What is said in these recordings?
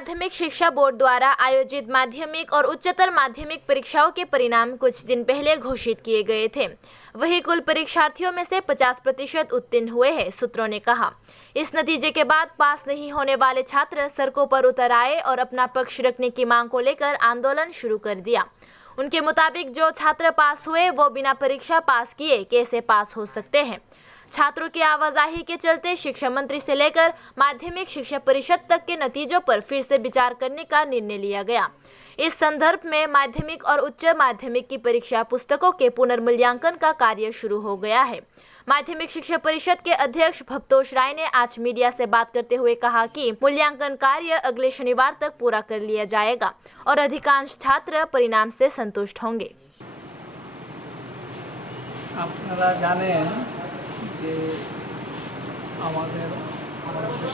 माध्यमिक शिक्षा बोर्ड द्वारा आयोजित माध्यमिक और उच्चतर माध्यमिक परीक्षाओं के परिणाम कुछ दिन पहले घोषित किए गए थे। वहीं कुल परीक्षार्थियों में से 50% उत्तीर्ण हुए हैं, सूत्रों ने कहा। इस नतीजे के बाद पास नहीं होने वाले छात्र सड़कों पर उतर आए और अपना पक्ष रखने की मांग को लेकर आंदोलन शुरू कर दिया। उनके मुताबिक जो छात्र पास हुए वो बिना परीक्षा पास किए कैसे पास हो सकते हैं। छात्रों की आवाजाही के चलते शिक्षा मंत्री से लेकर माध्यमिक शिक्षा परिषद तक के नतीजों पर फिर से विचार करने का निर्णय लिया गया। इस संदर्भ में माध्यमिक और उच्च माध्यमिक की परीक्षा पुस्तकों के पुनर्मूल्यांकन का कार्य शुरू हो गया है। माध्यमिक शिक्षा परिषद के अध्यक्ष भवतोष राय ने आज मीडिया से बात करते हुए कहा कि मूल्यांकन कार्य अगले शनिवार तक पूरा कर लिया जाएगा और अधिकांश छात्र परिणाम से संतुष्ट होंगे। আপনারা জানেন যে আমাদের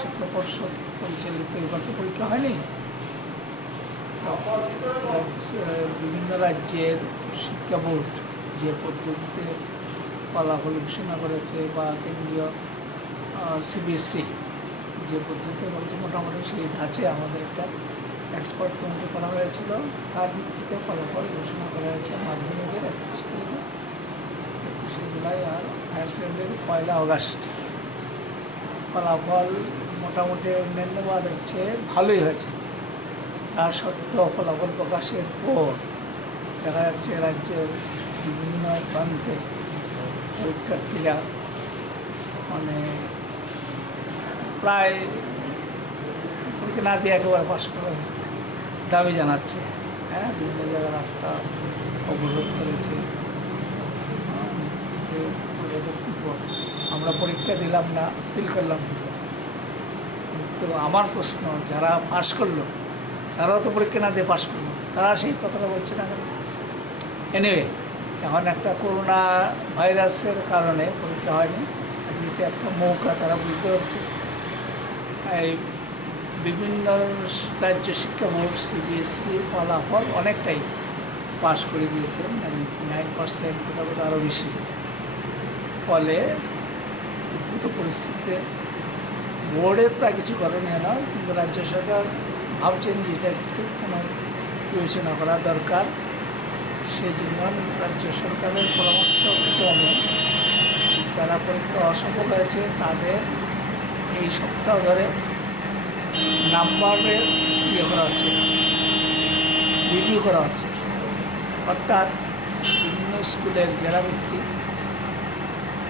শিক্ষা পরিষদ পরিচালিত এবার তো পরীক্ষা হয়নি, বিভিন্ন রাজ্যের শিক্ষা বোর্ড যে পদ্ধতিতে ফলাফল ঘোষণা করেছে বা কেন্দ্রীয় সিবিএসসি যে পদ্ধতিতে করেছে, মোটামুটি সেই ধাঁচে আমাদের একটা এক্সপার্ট কমিটি করা হয়েছিল। তার ভিত্তিতে ফলাফল ঘোষণা করা হয়েছে মাধ্যমিকের 31শে জুলাই আর হায়ার সেকেন্ডারি 1 আগস্ট। ফলাফল মোটামুটি অন্যান্য বারের চেয়ে ভালোই হয়েছে। তার সত্ত্বেও ফলাফল প্রকাশের পর দেখা যাচ্ছে রাজ্যের বিভিন্ন প্রান্তে পরীক্ষার্থীরা প্রায় পরীক্ষা না দিয়ে একেবারে পাশ করার দাবি জানাচ্ছে। বিভিন্ন জায়গায় রাস্তা অবরোধ করেছে। আমরা পরীক্ষা দিলাম না, ফিল করলাম কি। কিন্তু আমার প্রশ্ন, যারা পাশ করলো তারাও তো পরীক্ষা না দিয়ে পাশ করলো, তারা সেই কথাটা বলছে না কেন? এনিওয়ে, এখন একটা করোনা ভাইরাসের কারণে পরীক্ষা হয়নি। এটা একটা মৌকা, তারা বুঝতে পারছে। এই বিভিন্ন রাজ্য শিক্ষা বোর্ড সিবিএসসি ফলাফল অনেকটাই পাস করে দিয়েছে, 99% কোথাও আরও বেশি। ফলে উদ্ভূত পরিস্থিতিতে বোর্ডের প্রায় কিছু করণীয় নয়, কিন্তু রাজ্য সরকার ভাবছেন যে এটা একটু কোনো বিবেচনা করা দরকার। সেই জন্য রাজ্য সরকারের পরামর্শ ক্রমে যারা পরীক্ষা অসফল হয়েছে তাদের এই সপ্তাহ ধরে নাম্বারের করা হচ্ছে, রিভিউ করা হচ্ছে। অর্থাৎ বিভিন্ন স্কুলের জেলা ভিত্তিক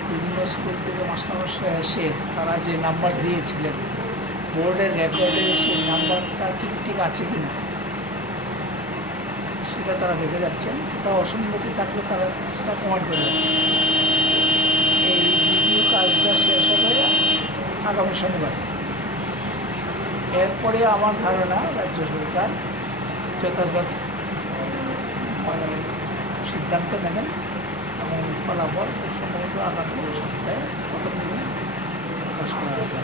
বিভিন্ন স্কুল থেকে মাস্টারমশাই এসে তারা যে নাম্বার দিয়েছিলেন বোর্ডের রেকর্ডে সেই নাম্বারটা ঠিক আছে কি না সেটা তারা দেখে যাচ্ছেন। তা অসঙ্গতি থাকলে তারা সেটা প্রমাণ করে যাচ্ছে। এই রিভিউ কাজটা শেষ হবে আগামী শনিবার। এরপরে আমার ধারণা রাজ্য সরকার যথাযথ সিদ্ধান্ত নেবেন এবং ফলাফল সম্ভবত আগামী সপ্তাহে প্রথম দিনে প্রকাশ করা যাবে।